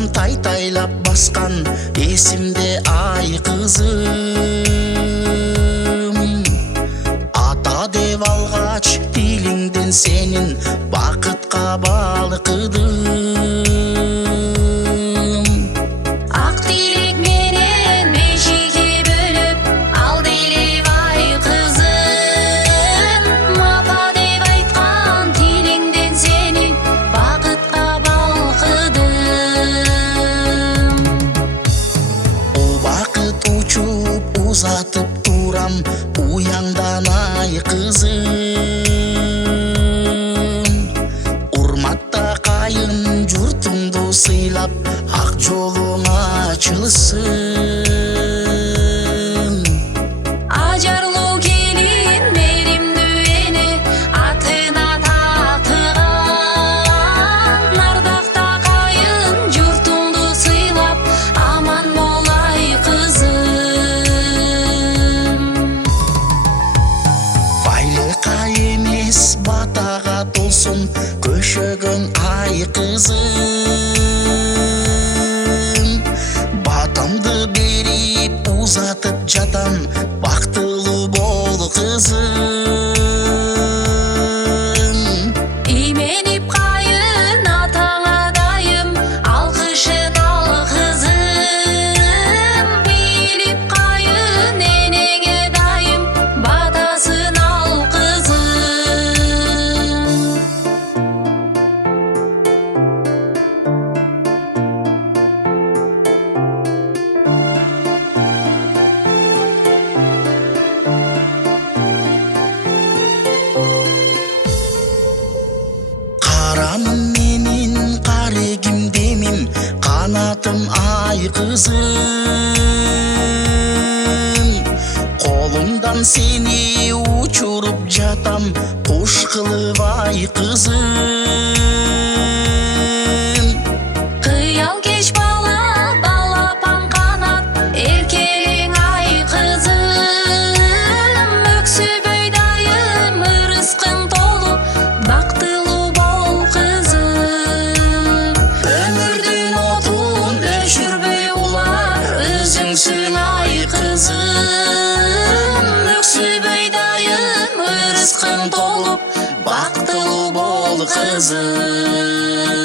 Бадам тай-тайлап басқан есімде ай қызым. Ата деп алғач тилиңден сенин бақытқа балқыдым. Ақ тілек менен бешиге бөліп ал дейлеп ай қызым. Апа деп айтқан тилиңден сені бақытқа балқыдым. Ол бақыт учуп узатып турам уяңдан ай қызым. Урматта кайын журтуңду сыйлап ак жолуң ачылсын. Ажарлуу келин меримдүү эне атына татыган. Ардакта кайын журтуңду сыйлап аман бол ай кызым. Байлыкка эмес батага толсун көшөгөң ай кызым. Батамды берип узатып жатам, бактылуу бол кызым. Именип кайын атаңа дайым алкышын ал кызым. Бийлип кайын энеңе дайым батасын ал кызым. Караным менин карегим демим, канатым ай кызым. Колумдан сени учуруп жатам, куш кылып ай кызым. Кыял кеч бала балапан канат эркелең ай кызым. Өксүбөй дайым ырыскың толуп бактылуу бол кызым. Өмүрдүн отун өчүрбөй улар өзүңсүң ай кызым. Өксүбөй дайым ырыскың толуп бактылуу бол кызым.